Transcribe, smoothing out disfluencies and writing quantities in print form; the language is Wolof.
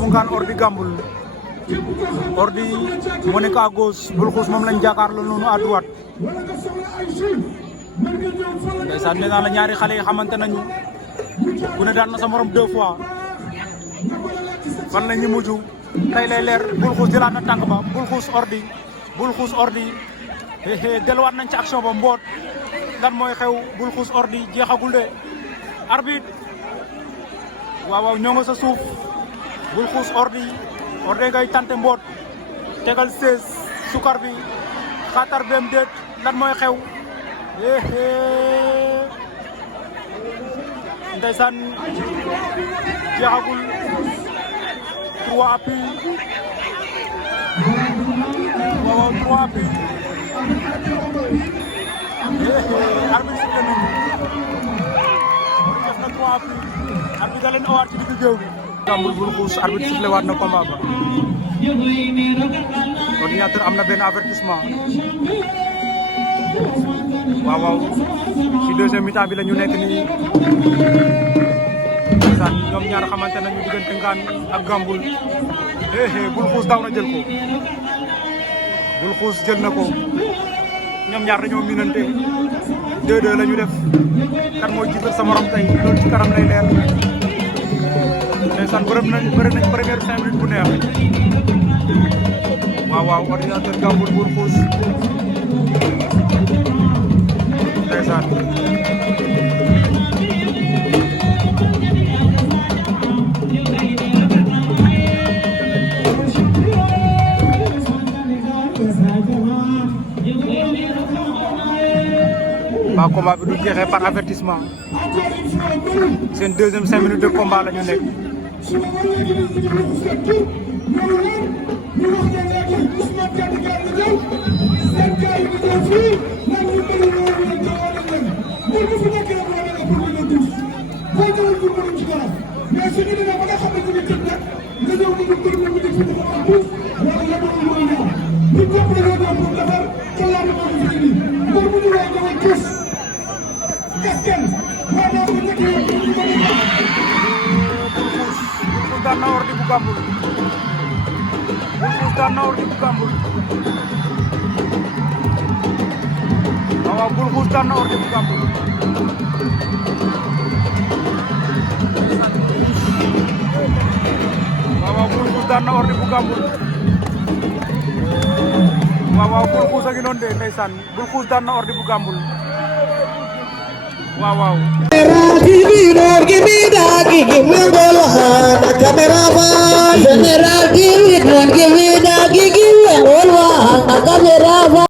Mbungaan Ordi Gamboul Ordi moo nekk à gauche Bulxuus moom lañ jàkkaarloo noonu à droite ndeysaan nee naa la ñaari xale yi xamante nañu ku ne daan na sa morom 2 fois fan la ñu mujj tey lay leer. Bulxuus jëlaat na tànk ba Bulxuus Ordi delluwaat nañ ci action ba mboot lan mooy xew. Bulxuus Ordi jeexagul de arbitre waaw ñoo nga sa suuf. Bulxuus Ordi ngay tante mboot tegal 16 sukar bi xaatar beem déet lan mooy xew. Ndeysaan jeexagul 3 appuis waaw 3 appuis arbitre sifflé nañu def na 3 appuis arbitre da leen owaat ci digg géew bi. Gamboul Bulxuus arbitre sifflé waat na combat ba. Ordinateur am na benn avertissement. waaw ci deuxième mi-temps bi la ñu nekk nii ndeysaan ñoom ñaar xamante nañu diggante Ngaan ak Gamboul. Bulxuus daw na jël ko Bulxuus jël na ko ñoom ñaar dañoo minante 2-2 la ñu def kan mooy jiital sa morom tey loolu ci kanam lay leer. ndeysaan bëri nañ première 5 minutes bu neex. waaw Ordinateur Gamboul Bulxuus ndeysaan ba combat bi du jeexee par avertissement seen deuxième 5 minutes de combat la ñu nekk. Bulxuus daan na Ordi bu Gamboul. Bulxuus daan na Ordi bu Gamboul. waaw Bulxuus daan na Ordi bu Gamboul. waaw Bulxuus daan na Ordi bu Gamboul. waaw Bulxuus a ngi noonu de ndeysaan Bulxuus daan na Ordi bu Gamboul. waaw General TV, don't give me